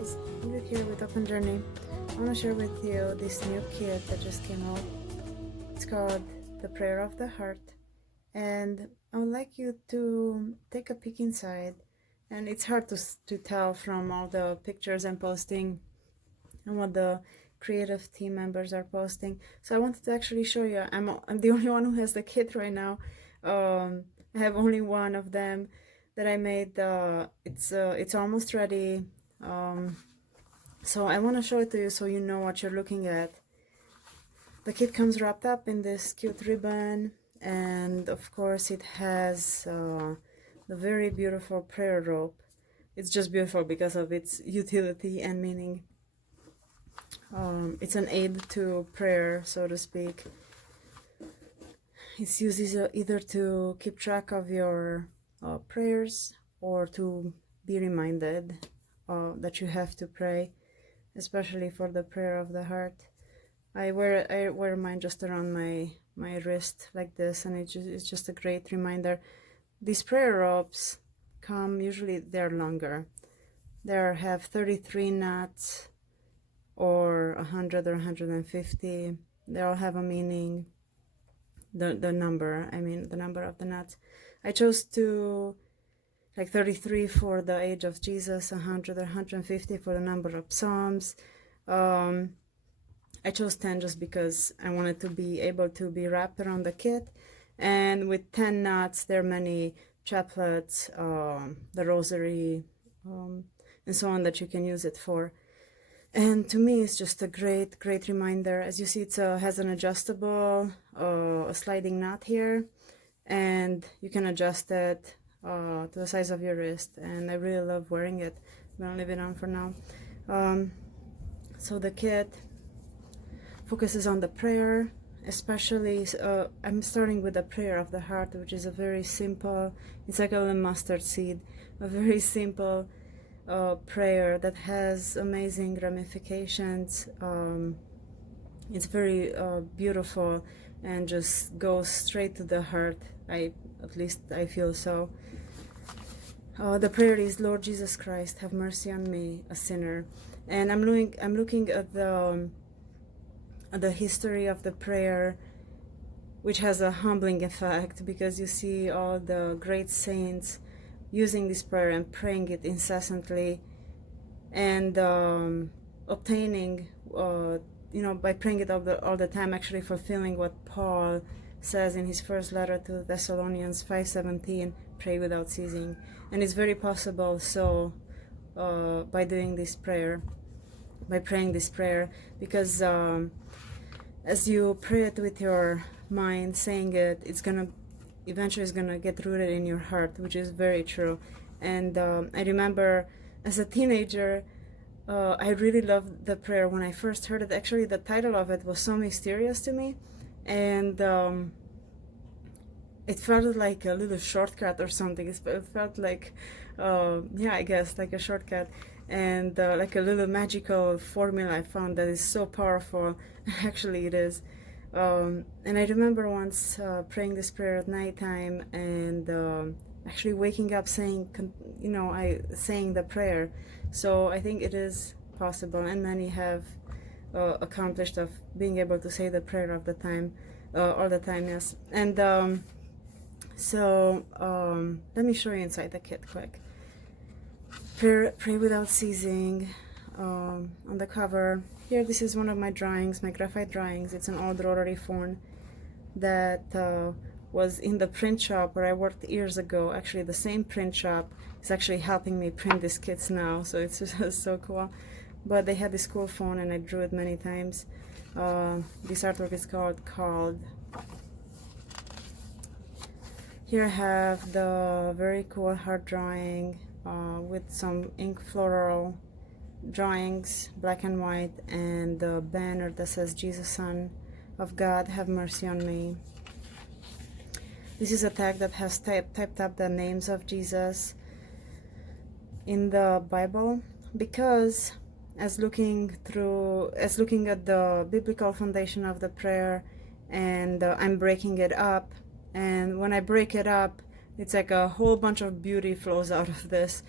guys, Ingrid here with Open Journey. I want to share with you this new kit that just came out. It's called The Prayer of the Heart, and I would like you to take a peek inside. And it's hard to tell from all the pictures I'm posting and what the creative team members are posting. So I wanted to actually show you. I'm the only one who has the kit right now. I have only one of them that I made. It's almost ready. So I want to show it to you so you know what you're looking at. The kit comes wrapped up in this cute ribbon, and of course it has the very beautiful prayer rope. It's just beautiful because of its utility and meaning. It's an aid to prayer, so to speak. It's used either to keep track of your prayers or to be reminded that you have to pray, especially for the prayer of the heart. I wear mine just around my wrist like this, and it's just a great reminder. These prayer ropes usually they're longer. They have 33 knots or 100 or 150. They all have a meaning. The number of the knots. I chose to like 33 for the age of Jesus, 100 or 150 for the number of Psalms. I chose 10 just because I wanted to be able to be wrapped around the kit, and with 10 knots there are many chaplets, the rosary, and so on that you can use it for. And to me it's just a great reminder. As you see, it has an adjustable a sliding knot here, and you can adjust it to the size of your wrist, and I really love wearing it. I'm gonna leave it on for now. So the kit focuses on the prayer, especially I'm starting with the prayer of the heart, which is a very simple, it's like a little mustard seed, a very simple prayer that has amazing ramifications. It's very beautiful and just goes straight to the heart. At least I feel so. The prayer is, Lord Jesus Christ, have mercy on me, a sinner. And I'm looking at the history of the prayer, which has a humbling effect, because you see all the great saints using this prayer and praying it incessantly, and obtaining, by praying it all the time, actually fulfilling what Paul says in his first letter to Thessalonians 5:17, pray without ceasing. And it's very possible so by doing this prayer, by praying this prayer, because as you pray it with your mind, saying it, eventually it's gonna get rooted in your heart, which is very true. And I remember as a teenager, I really loved the prayer when I first heard it. Actually, the title of it was so mysterious to me, and it felt like a little shortcut or something. It felt like, I guess like a shortcut, and like a little magical formula I found that is so powerful. Actually, it is. And I remember once praying this prayer at nighttime, and actually waking up saying the prayer. So I think it is possible, and many have accomplished of being able to say the prayer of the time, all the time. Yes. And let me show you inside the kit quick. Pray without ceasing. On the cover here, this is one of my drawings, my graphite drawings. It's an old rotary phone that was in the print shop where I worked years ago. Actually, the same print shop is actually helping me print these kits now, so it's just so cool. But they had this cool phone, and I drew it many times. This artwork is called. Here I have the very cool heart drawing with some ink floral drawings, black and white, and the banner that says, Jesus, Son of God, have mercy on me. This is a tag that has typed up the names of Jesus in the Bible, because as looking at the biblical foundation of the prayer, and I'm breaking it up, and when I break it up, it's like a whole bunch of beauty flows out of this.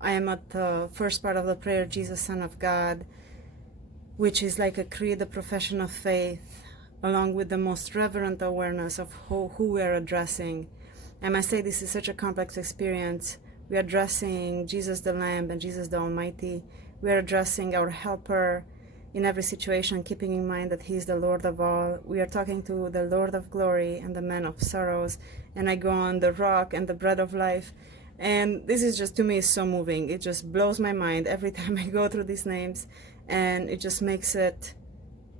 I am at the first part of the prayer, Jesus, Son of God, which is like a creed, a profession of faith, along with the most reverent awareness of who we are addressing. I must say, this is such a complex experience. We are addressing Jesus the Lamb and Jesus the Almighty. We are addressing our helper in every situation, keeping in mind that he is the Lord of all. We are talking to the Lord of glory and the man of sorrows. And I go on the rock and the bread of life. And this is just, to me, is so moving. It just blows my mind every time I go through these names. And it just makes it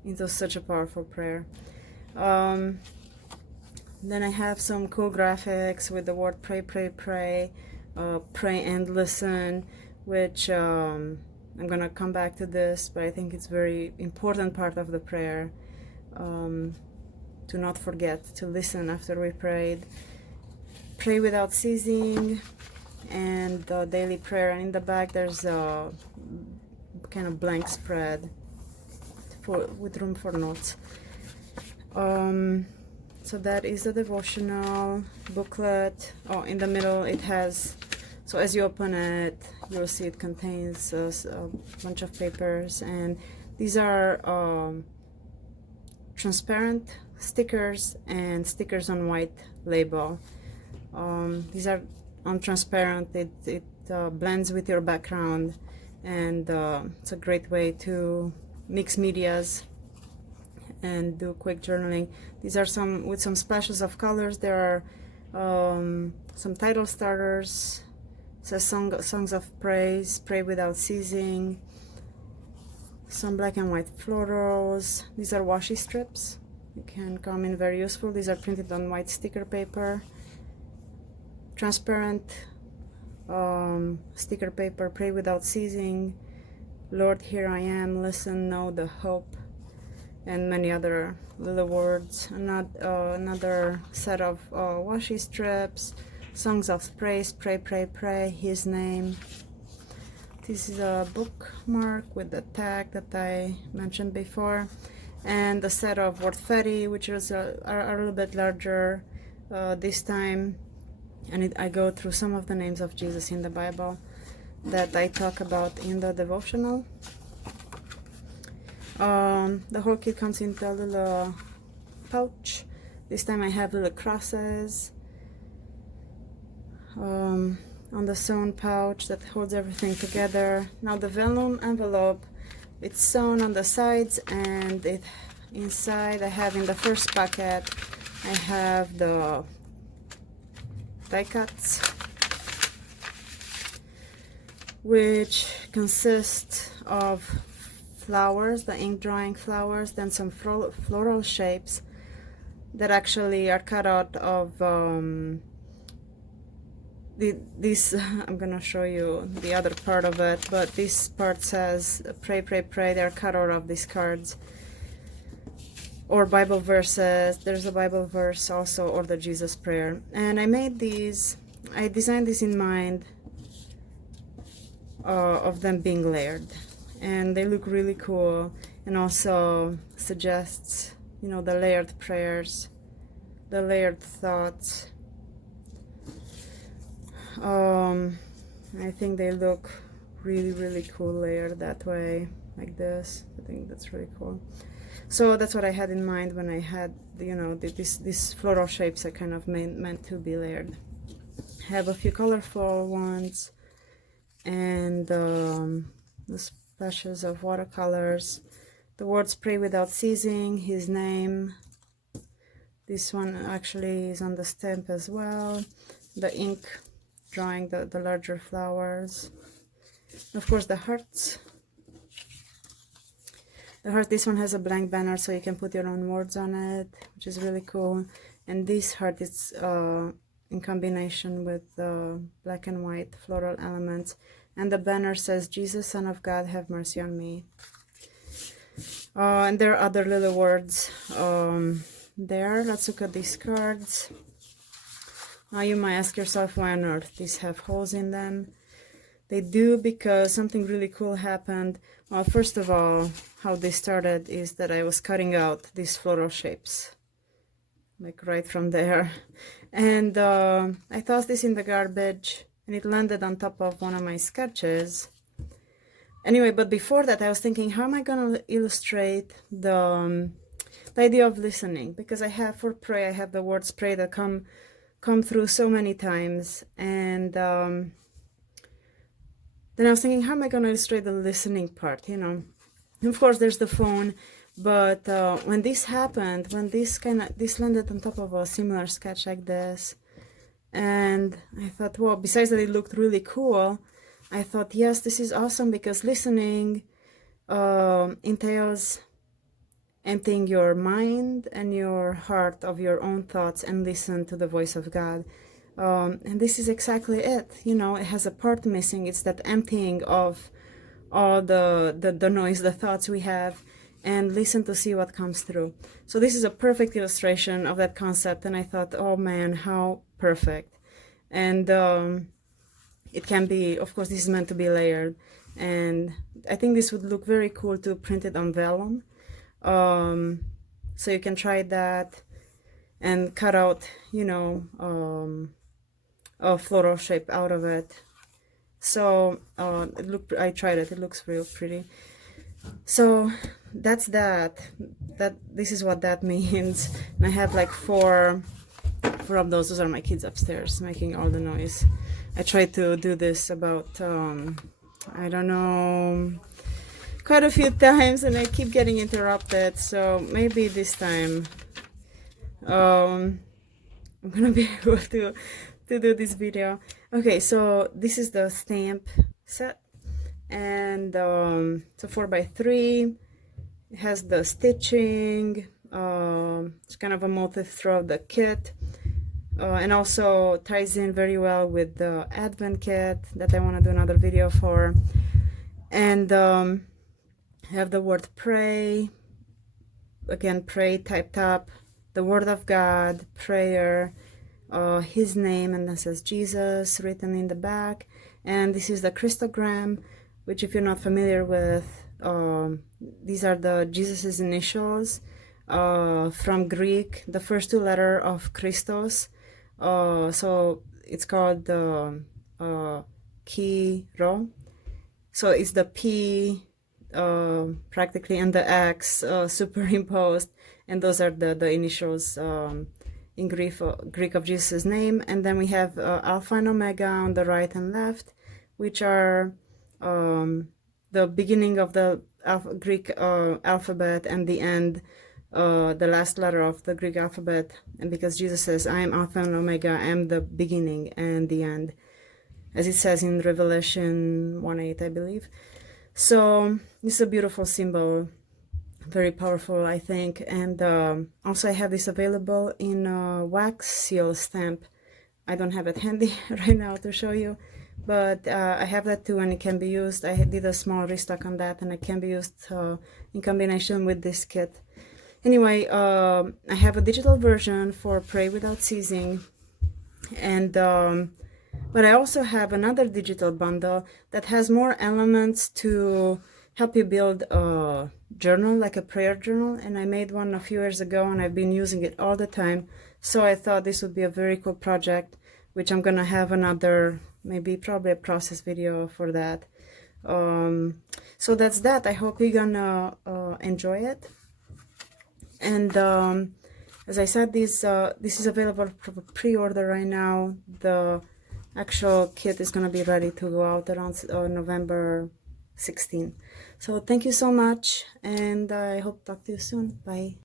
into such a powerful prayer. Then I have some cool graphics with the word pray, pray, pray, pray and listen, which I'm going to come back to this, but I think it's very important part of the prayer, to not forget to listen after we prayed. Pray without ceasing, and the daily prayer. And in the back there's a kind of blank spread with room for notes. So that is the devotional booklet. Oh, in the middle it has, so as you open it, you'll see it contains a bunch of papers, and these are transparent stickers and stickers on white label. These are on transparent. It blends with your background, and it's a great way to mix medias and do quick journaling. These are some with some splashes of colors. There are some title starters. It says songs of praise, pray without ceasing. Some black and white florals. These are washi strips. You can come in very useful. These are printed on white sticker paper. Transparent sticker paper, pray without ceasing. Lord, here I am, listen, know the hope, and many other little words. Another set of washi strips, songs of praise, pray, pray, pray, his name. This is a bookmark with the tag that I mentioned before, and a set of wordfetti, which are a little bit larger this time, and I go through some of the names of Jesus in the Bible that I talk about in the devotional. The whole kit comes in a little pouch. This time I have little crosses on the sewn pouch that holds everything together. Now the vellum envelope, it's sewn on the sides, and inside I have, in the first packet, I have the die cuts, which consist of flowers, the ink drawing flowers, then some floral shapes that actually are cut out of this. I'm gonna show you the other part of it, but this part says pray, pray, pray. They're cut out of these cards, or Bible verses. There's a Bible verse also, or the Jesus prayer. And I designed this in mind of them being layered, and they look really cool, and also suggests, you know, the layered prayers, the layered thoughts. I think they look really, really cool layered that way, like this. I think that's really cool. So that's what I had in mind when I had, you know, these floral shapes are kind of meant to be layered. I have a few colorful ones, and the splashes of watercolors. The words pray without ceasing, his name. This one actually is on the stamp as well. The ink drawing the larger flowers. Of course, the hearts. The heart, this one has a blank banner, so you can put your own words on it, which is really cool. And this heart is in combination with black and white floral elements. And the banner says, Jesus, Son of God, have mercy on me. And there are other little words there. Let's look at these cards. Now you might ask yourself, why on earth these have holes in them? They do because something really cool happened. Well, first of all, how this started is that I was cutting out these floral shapes, like right from there. And I tossed this in the garbage and it landed on top of one of my sketches. Anyway, but before that, I was thinking, how am I going to illustrate the idea of listening? Because I have, for pray, I have the words pray that come through so many times. And then I was thinking, how am I going to illustrate the listening part, you know? And of course, there's the phone. But when this happened, when this landed on top of a similar sketch like this, and I thought, well, besides that it looked really cool, I thought, yes, this is awesome, because listening entails emptying your mind and your heart of your own thoughts and listen to the voice of God. And this is exactly it. You know, it has a part missing. It's that emptying of all the noise, the thoughts we have, and listen to see what comes through. So this is a perfect illustration of that concept, and I thought, oh man, how perfect. And it can be, of course, this is meant to be layered, and I think this would look very cool to print it on vellum. So you can try that and cut out, you know, a floral shape out of it. So I tried it, it looks real pretty. So that's that this is what that means. And I have like four of those are my kids upstairs making all the noise. I tried to do this about I don't know, quite a few times, and I keep getting interrupted, so maybe this time I'm gonna be able to do this video. Okay, so this is the stamp set, and it's a 4x3. It has the stitching. It's kind of a motif throughout the kit, and also ties in very well with the Advent kit that I want to do another video for. And I have the word pray, again, pray typed up, the word of God, prayer, his name, and that says Jesus written in the back. And this is the Christogram, which, if you're not familiar with, these are the Jesus's initials, from Greek, the first two letters of Christos. So it's called Kiro. So it's the P practically and the X superimposed, and those are the initials in Greek of Jesus' name. And then we have Alpha and Omega on the right and left, which are the beginning of the Greek alphabet and the end, the last letter of the Greek alphabet. And because Jesus says, I am Alpha and Omega, I am the beginning and the end, as it says in Revelation 1:8, I believe. So this is a beautiful symbol, very powerful, I think. And also I have this available in a wax seal stamp. I don't have it handy right now to show you, but I have that too, and it can be used. I did a small restock on that, and it can be used in combination with this kit. Anyway, I have a digital version for Pray Without Ceasing, and but I also have another digital bundle that has more elements to help you build a journal, like a prayer journal. And I made one a few years ago, and I've been using it all the time. So I thought this would be a very cool project, which I'm gonna have another, probably a process video for that. So that's that. I hope you're gonna enjoy it. And as I said, this is available for pre-order right now. The actual kit is going to be ready to go out around November 16th. So thank you so much, and I hope to talk to you soon. Bye.